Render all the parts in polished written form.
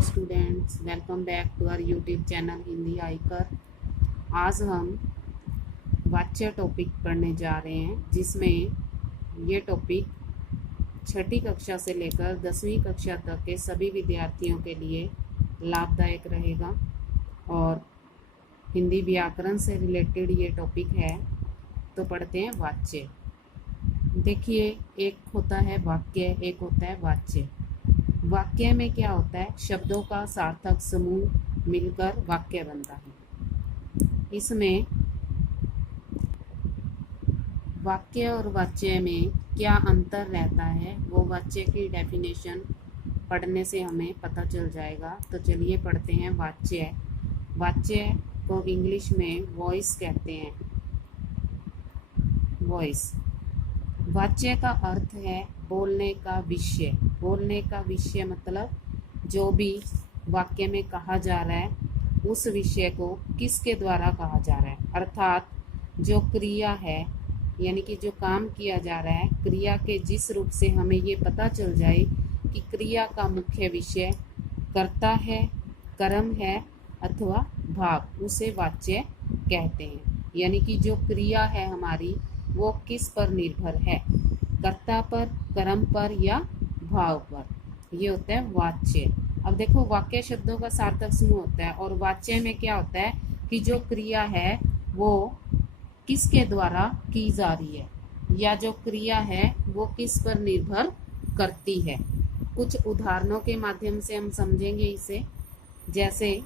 Students, welcome back to our YouTube channel Hindi आइकर। आज हम वाच्य टॉपिक पढ़ने जा रहे हैं, जिसमें ये टॉपिक छठी कक्षा से लेकर 10वीं कक्षा तक के सभी विद्यार्थियों के लिए लाभदायक रहेगा और हिंदी व्याकरण से रिलेटेड ये टॉपिक है। तो पढ़ते हैं वाच्य। देखिए, एक होता है वाक्य, एक होता है वाच्य। वाक्य में क्या होता है? शब्दों का सार्थक समूह मिलकर वाक्य बनता है। इसमें वाक्य और वाच्य में क्या अंतर रहता है, वो वाच्य की डेफिनेशन पढ़ने से हमें पता चल जाएगा। तो चलिए पढ़ते हैं वाच्य। वाच्य को इंग्लिश में वॉइस कहते हैं। वॉइस। वाच्य का अर्थ है बोलने का विषय। बोलने का विषय मतलब जो भी वाक्य में कहा जा रहा है उस विषय को किसके द्वारा कहा जा रहा है, अर्थात जो क्रिया है, यानी कि जो काम किया जा रहा है, क्रिया के जिस रूप से हमें ये पता चल जाए कि क्रिया का मुख्य विषय कर्ता है, कर्म है अथवा भाव, उसे वाच्य कहते हैं। यानी कि जो क्रिया है हमारी वो किस पर निर्भर है, कर्ता पर, कर्म पर या भाव पर, ये होता है वाच्य। अब देखो, वाक्य शब्दों का सार्थक समूह होता है और वाच्य में क्या होता है कि जो क्रिया है वो किसके द्वारा की जा रही है या जो क्रिया है वो किस पर निर्भर करती है। कुछ उदाहरणों के माध्यम से हम समझेंगे इसे। जैसे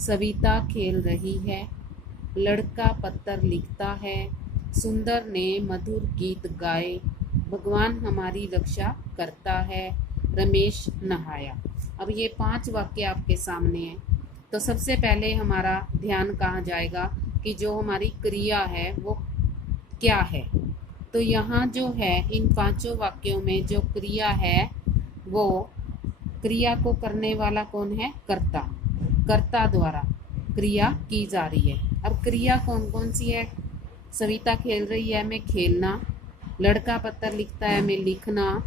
सविता खेल रही है, लड़का पत्र लिखता है, सुंदर ने मधुर गीत गाए, भगवान हमारी रक्षा करता है, रमेश नहाया। अब ये 5 वाक्य आपके सामने हैं। तो सबसे पहले हमारा ध्यान कहाँ जाएगा कि जो हमारी क्रिया है वो क्या है। तो यहाँ जो है इन 5 वाक्यों में जो क्रिया है वो क्रिया को करने वाला कौन है? कर्ता। कर्ता द्वारा क्रिया की जा रही है। अब क्रिया कौन कौन सी है? सविता खेल रही है में खेलना, लड़का पत्र लिखता है में लिखना,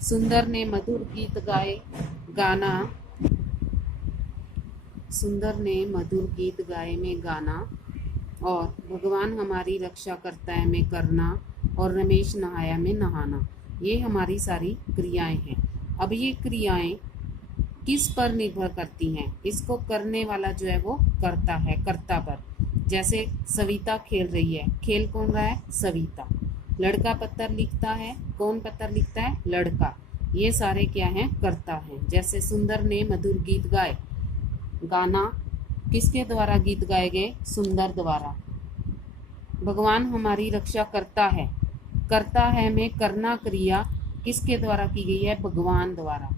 सुंदर ने मधुर गीत गाए गाना, सुंदर ने मधुर गीत गाए में गाना, और भगवान हमारी रक्षा करता है में करना, और रमेश नहाया में नहाना। ये हमारी सारी क्रियाएं हैं। अब ये क्रियाएं किस पर निर्भर करती हैं? इसको करने वाला जो है वो करता है, कर्ता पर। जैसे सविता खेल रही है, खेल कौन रहा है? सविता। लड़का पत्र लिखता है, कौन पत्र लिखता है? लड़का। ये सारे क्या हैं? कर्ता हैं। जैसे सुंदर ने मधुर गीत गाए, गाना किसके द्वारा गीत गाए गए? सुंदर द्वारा। भगवान हमारी रक्षा करता है, करता है में करना क्रिया किसके द्वारा की गई है? भगवान द्वारा।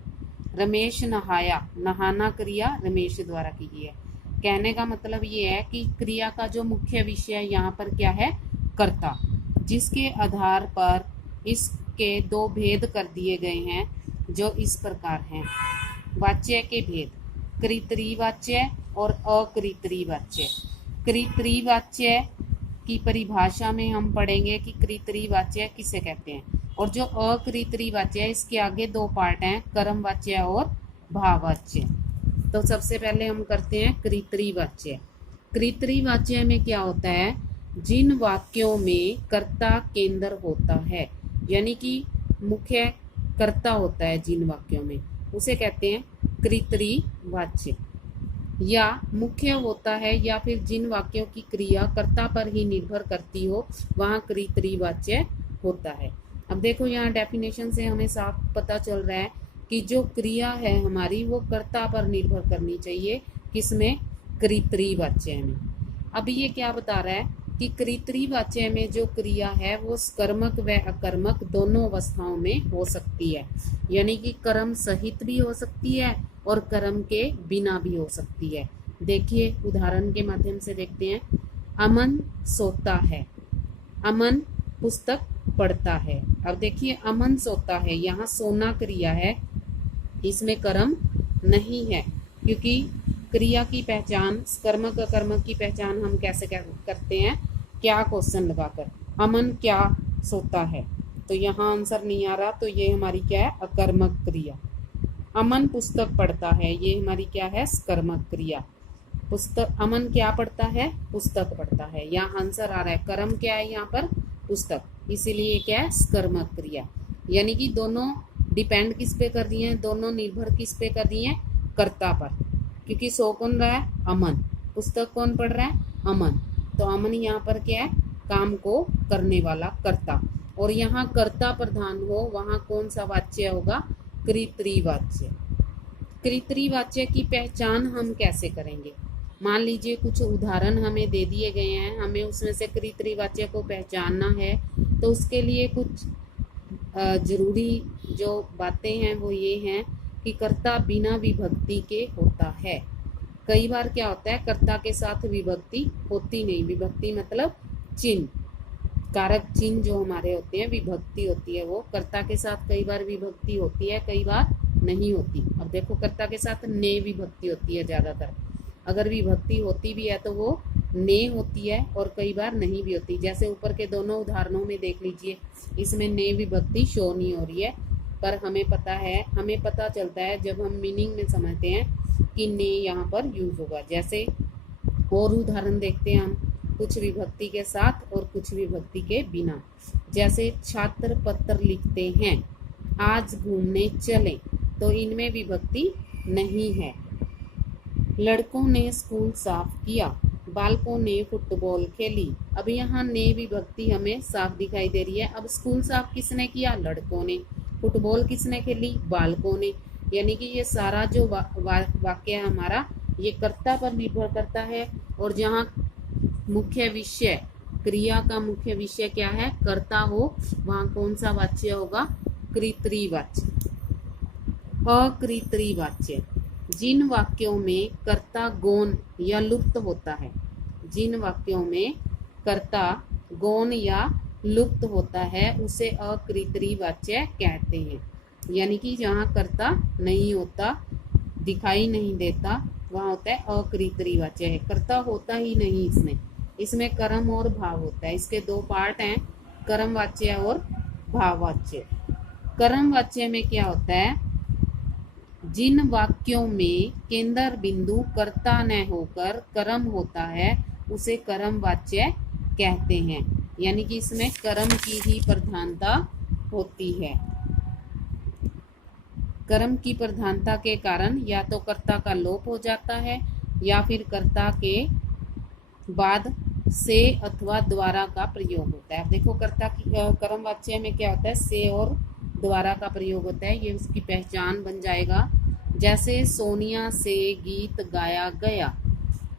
रमेश नहाया, नहाना क्रिया रमेश द्वारा की गई है। कहने का मतलब ये है कि क्रिया का जो मुख्य विषय यहाँ पर क्या है? कर्ता, जिसके आधार पर इसके 2 भेद कर दिए गए हैं जो इस प्रकार हैं। वाच्य के भेद, कृतरी वाच्य और अकृतरी वाच्य। कृतरी वाच्य की परिभाषा में हम पढ़ेंगे कि कृतरी वाच्य किसे कहते हैं, और जो अकृतरी वाच्य है इसके आगे 2 पार्ट हैं, कर्म वाच्य और भाववाच्य। तो सबसे पहले हम करते हैं कृतरी वाच्य। कृतरी वाच्य में क्या होता है? जिन वाक्यों में कर्ता केंद्र होता है, यानी कि मुख्य कर्ता होता है जिन वाक्यों में, उसे कहते हैं कृतरी वाच्य। या मुख्य होता है या फिर जिन वाक्यों की क्रिया कर्ता पर ही निर्भर करती हो, वहाँ कृतरी वाच्य होता है। अब देखो, यहाँ डेफिनेशन से हमें साफ पता चल रहा है कि जो क्रिया है हमारी वो कर्ता पर निर्भर करनी चाहिए। किसमें? कृतरी वाच्य में। अब ये क्या बता रहा है कि कृतरी वाच्य में जो क्रिया है वो कर्मक व अकर्मक दोनों अवस्थाओं में हो सकती है। यानी कि कर्म सहित भी हो सकती है और कर्म के बिना भी हो सकती है। देखिए, उदाहरण के माध्यम से देखते हैं। अमन सोता है, अमन पुस्तक पढ़ता है। अब देखिए, अमन सोता है, यहाँ सोना क्रिया है, इसमें कर्म नहीं है, क्योंकि क्रिया की पहचान, कर्मक अकर्मक की पहचान हम कैसे करते हैं? क्या क्वेश्चन लगाकर, अमन क्या सोता है। तो यहाँ आंसर नहीं आ रहा, तो ये हमारी क्या है? अकर्मक क्रिया। अमन पुस्तक पढ़ता है, ये हमारी क्या है, सकर्मक क्रिया। पुस्तक, अमन क्या पढ़ता है, पुस्तक पढ़ता है। यहाँ आंसर आ रहा है, कर्म क्या है यहाँ पर, पुस्तक, इसीलिए क्या है, सकर्मक क्रिया। यानी कि दोनों डिपेंड किस पे कर रही हैं, दोनों निर्भर किस पे कर रही हैं, कर्ता पर। क्योंकि सो कौन रहा है, अमन, पुस्तक कौन पढ़ रहा है, अमन। तो अमन यहाँ पर क्या है, काम को करने वाला कर्ता। और यहाँ कर्ता प्रधान हो वहाँ कौन सा वाच्य होगा, कर्तृवाच्य। कर्तृवाच्य की पहचान हम कैसे करेंगे। मान लीजिए कुछ उदाहरण हमें दे दिए गए हैं, हमें उसमें से कर्तृवाच्य को पहचानना है, तो उसके लिए कुछ जरूरी जो बातें हैं वो ये हैं कि कर्ता बिना विभक्ति के होता है। कई बार क्या होता है, कर्ता के साथ विभक्ति होती नहीं, विभक्ति मतलब चिन्ह, कारक चिन्ह जो हमारे होते हैं, विभक्ति होती है वो। कर्ता के साथ कई बार विभक्ति होती है, कई बार नहीं होती। अब देखो, कर्ता के साथ ने विभक्ति होती है ज़्यादातर, अगर विभक्ति होती भी है तो वो ने होती है, और कई बार नहीं भी होती। जैसे ऊपर के दोनों उदाहरणों में देख लीजिए, इसमें ने विभक्ति शो नहीं हो रही है, पर हमें पता है, हमें पता चलता है जब हम मीनिंग में समझते हैं कि ने यहाँ पर यूज होगा। जैसे और उदाहरण देखते हैं हम, कुछ विभक्ति के साथ और कुछ विभक्ति के बिना। जैसे छात्र पत्र लिखते हैं, आज घूमने चलें, तो इनमें विभक्ति नहीं है। लड़कों ने स्कूल साफ किया, बालकों ने फुटबॉल खेली। अब यहाँ ने विभक्ति हमें साफ दिखाई दे रही है। अब स्कूल साफ किसने किया, लड़कों ने। फुटबॉल किसने खेली, बालकों ने। यानी कि ये सारा जो वाक्य है हमारा, ये कर्ता पर निर्भर करता है। और जहाँ मुख्य विषय, क्रिया का मुख्य विषय क्या है, कर्ता हो, वहाँ कौन सा वाच्य होगा, कर्तृवाच्य। अकृतृवाच्य, जिन वाक्यों में कर्ता गौण या लुप्त होता है, जिन वाक्यों में कर्ता गौण या लुप्त होता है उसे अकृतृवाच्य कहते हैं। यानी कि जहाँ कर्ता नहीं होता, दिखाई नहीं देता, वहाँ होता है अकृतृवाच्य है, कर्ता होता ही नहीं इसमें। इसमें कर्म और भाव होता है, इसके दो पार्ट हैं, कर्मवाच्य और भाववाच्य। कर्मवाच्य में क्या होता है, जिन वाक्यों में केंद्र बिंदु कर्ता न होकर कर्म होता है उसे कर्मवाच्य कहते हैं। यानी कि इसमें कर्म की ही प्रधानता होती है। कर्म की प्रधानता के कारण या तो कर्ता का लोप हो जाता है, या फिर कर्ता के बाद से अथवा द्वारा का प्रयोग होता है। अब देखो, कर्ता की कर्मवाच्य में क्या होता है, से और द्वारा का प्रयोग होता है, ये उसकी पहचान बन जाएगा। जैसे सोनिया से गीत गाया गया।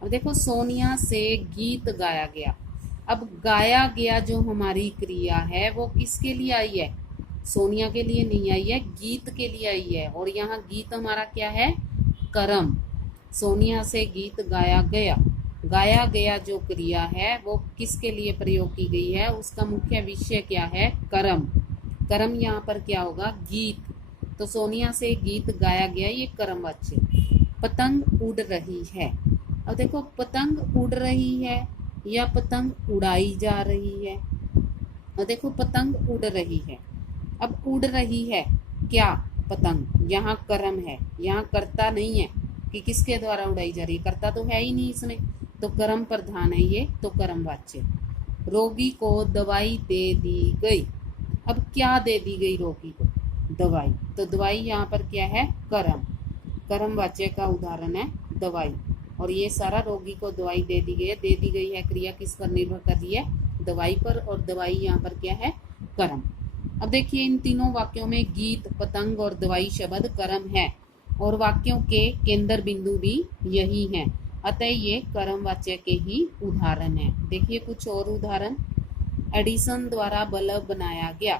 अब देखो, सोनिया से गीत गाया गया। अब गाया गया जो हमारी क्रिया है वो किसके लिए आई है, सोनिया के लिए नहीं आई है, गीत के लिए आई है। और यहाँ गीत हमारा क्या है, कर्म। सोनिया से गीत गाया गया, गाया गया जो क्रिया है वो किसके लिए प्रयोग की गई है, उसका मुख्य विषय क्या है, कर्म। कर्म यहाँ पर क्या होगा, गीत। तो सोनिया से गीत गाया गया, ये कर्मवाच्य। पतंग उड़ रही है। अब देखो, पतंग उड़ रही है या पतंग उड़ाई जा रही है। अब देखो, पतंग उड़ रही है। अब उड़ रही है क्या, पतंग, यहाँ कर्म है, यहाँ कर्ता नहीं है कि किसके द्वारा उड़ाई जा रही है, कर्ता तो है ही नहीं इसमें, तो कर्म प्रधान है ये, तो कर्मवाच्य। रोगी को दवाई दे दी गई। अब क्या दे दी गई रोगी को, दवाई। तो दवाई यहाँ पर क्या है, कर्म, कर्मवाच्य का उदाहरण है दवाई। और ये सारा रोगी को दवाई दे दी गई है, दे दी गई है क्रिया किस पर निर्भर कर रही है, दवाई पर, और दवाई यहाँ पर क्या है, कर्म। अब देखिए, इन तीनों वाक्यों में गीत, पतंग और दवाई शब्द कर्म है, और वाक्यों के केंद्र बिंदु भी यही हैं, अतः ये कर्मवाच्य के ही उदाहरण है। देखिए कुछ और उदाहरण। एडिसन द्वारा बल्ब बनाया गया।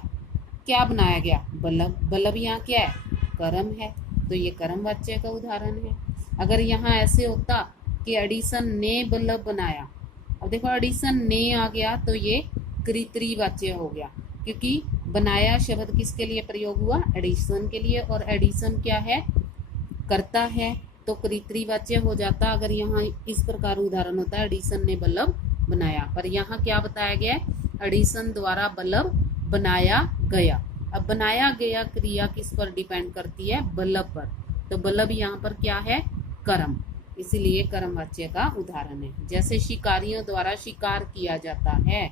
क्या बनाया गया, बल्ब। बल्ब यहाँ क्या है, कर्म है, तो ये कर्मवाच्य का उदाहरण है। अगर यहाँ ऐसे होता कि एडिसन ने बल्ब बनाया, अब देखो एडिसन ने आ गया तो ये कर्तृवाच्य हो गया, क्योंकि बनाया शब्द किसके लिए प्रयोग हुआ, एडिसन के लिए, और एडिसन क्या है, कर्ता है, तो कर्तृवाच्य हो जाता अगर यहाँ इस प्रकार उदाहरण होता है, एडिसन ने बल्ब बनाया। पर यहाँ क्या बताया गया है, एडिसन द्वारा बल्ब बनाया गया। अब बनाया गया क्रिया किस पर डिपेंड करती है, बल्ब पर। तो बल्लभ यहाँ पर क्या है, कर्म, इसीलिए कर्मवाच्य का उदाहरण है। जैसे शिकारियों द्वारा शिकार किया जाता है।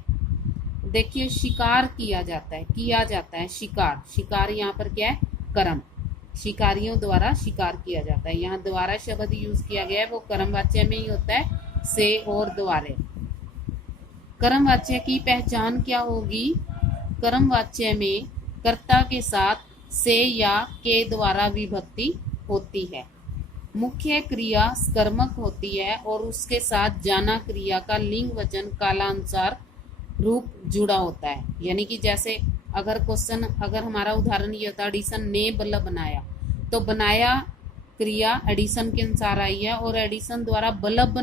देखिए शिकार किया जाता है शिकार, शिकार यहाँ पर क्या है, कर्म, शिकारियों द्वारा शिकार किया जाता है। यहाँ द्वारा शब्द यूज किया गया है वो कर्मवाच्य में ही होता है, से और द्वारे। कर्मवाच्य की पहचान क्या होगी, कर्मवाच्य में कर्ता के साथ से या के द्वारा विभक्ति होती है, मुख्य क्रिया कर्मक होती है और उसके साथ जाना क्रिया का लिंग वचन कालानुसार रूप जुड़ा होता है। यानी कि जैसे अगर हमारा उदाहरण ये होता, एडिसन ने बल्ब बनाया, तो बनाया क्रिया एडिसन के अनुसार आई है और एडिसन द्वारा बल्ब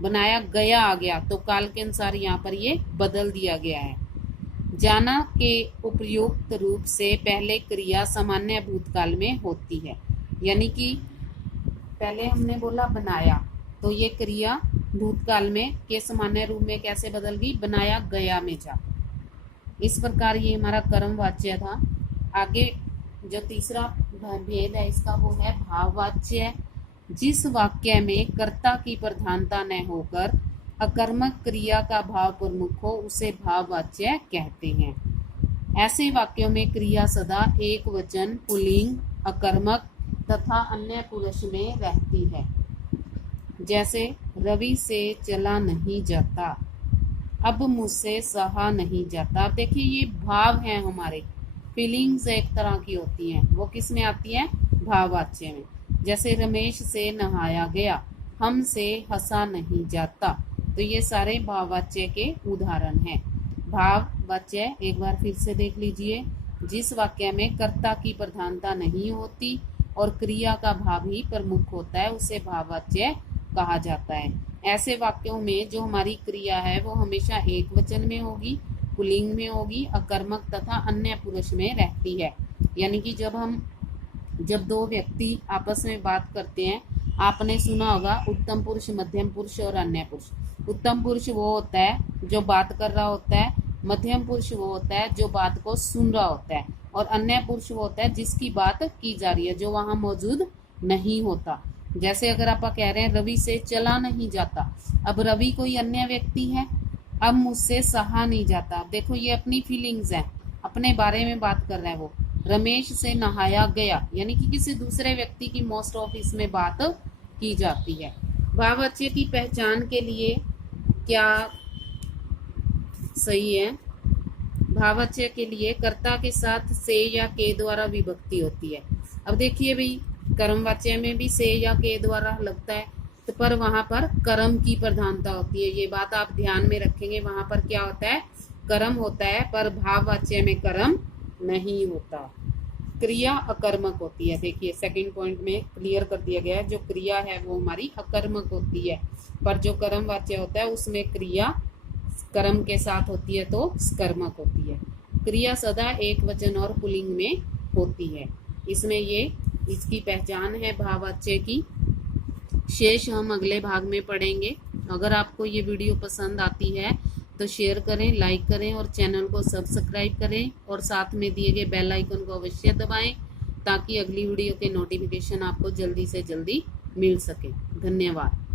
बनाया गया आ गया, तो काल के अनुसार यहाँ पर ये बदल दिया गया है। जाना के उपयुक्त रूप से पहले क्रिया सामान्य भूतकाल में होती है। यानी कि पहले हमने बोला बनाया, तो ये क्रिया भूतकाल में के सामान्य रूप में कैसे बदल गई, बनाया गया में जा। इस प्रकार ये हमारा कर्मवाच्य था। आगे जो तीसरा भेद है इसका वो है भाववाच्य। जिस वाक्य में कर्ता की प्रधानता न होकर अकर्मक क्रिया का भाव प्रमुख हो उसे भाववाच्य कहते हैं। ऐसे वाक्यों में क्रिया सदा एक वचन, पुल्लिंग, अकर्मक तथा अन्य पुरुष में रहती है। जैसे रवि से चला नहीं जाता, अब मुझसे सहा नहीं जाता। अब देखिए ये भाव हैं हमारे, फीलिंग्स एक तरह की होती हैं, वो किस में आती हैं, भाववाच्य में। जैसे रमेश से नहाया गया, हमसे हंसा नहीं जाता, तो ये सारे भाववाच्य के उदाहरण हैं। भाववाच्य एक बार फिर से देख लीजिए। जिस वाक्य में कर्ता की प्रधानता नहीं होती और क्रिया का भाव ही प्रमुख होता है उसे भाववाच्य कहा जाता है। ऐसे वाक्यों में जो हमारी क्रिया है वो हमेशा एक वचन में होगी, पुल्लिंग में होगी, अकर्मक तथा अन्य पुरुष में रहती है। यानी कि जब दो व्यक्ति आपस में बात करते हैं, आपने सुना होगा उत्तम पुरुष, मध्यम पुरुष और अन्य पुरुष। उत्तम पुरुष वो होता है जो बात कर रहा होता है, मध्यम पुरुष वो होता है जो बात को सुन रहा होता है, और अन्य पुरुष वो होता है जिसकी बात की जा रही है, जो वहां मौजूद नहीं होता। जैसे अगर आप कह रहे हैं रवि से चला नहीं जाता, अब रवि कोई अन्य व्यक्ति है, अब मुझसे सहा नहीं जाता। देखो ये अपनी फीलिंग्स है, अपने बारे में बात कर रहा है वो। रमेश से नहाया गया, यानी कि किसी दूसरे व्यक्ति की मोस्ट ऑफ इसमें बात की जाती है। भाववाच्य की पहचान के लिए क्या सही है, भाववाच्य के लिए कर्ता के साथ से या के द्वारा विभक्ति होती है। अब देखिए भाई, कर्मवाच्य में भी से या के द्वारा लगता है, तो पर वहां पर कर्म की प्रधानता होती है। ये बात आप ध्यान में रखेंगे, वहां पर क्या होता है, कर्म होता है, पर भाववाच्य में कर्म नहीं होता, क्रिया अकर्मक होती है। देखिए सेकंड पॉइंट में क्लियर कर दिया गया है, जो क्रिया है वो हमारी अकर्मक होती है, पर जो कर्मवाच्य होता है उसमें क्रिया कर्म के साथ होती है तो कर्मक होती है। क्रिया सदा एक वचन और पुल्लिंग में होती है। इसमें ये इसकी पहचान है भाववाच्य की। शेष हम अगले भाग में पढ़ेंगे। अगर आपको ये वीडियो पसंद आती है तो शेयर करें, लाइक करें और चैनल को सब्सक्राइब करें, और साथ में दिए गए बेल आइकन को अवश्य दबाएं ताकि अगली वीडियो के नोटिफिकेशन आपको जल्दी से जल्दी मिल सके। धन्यवाद।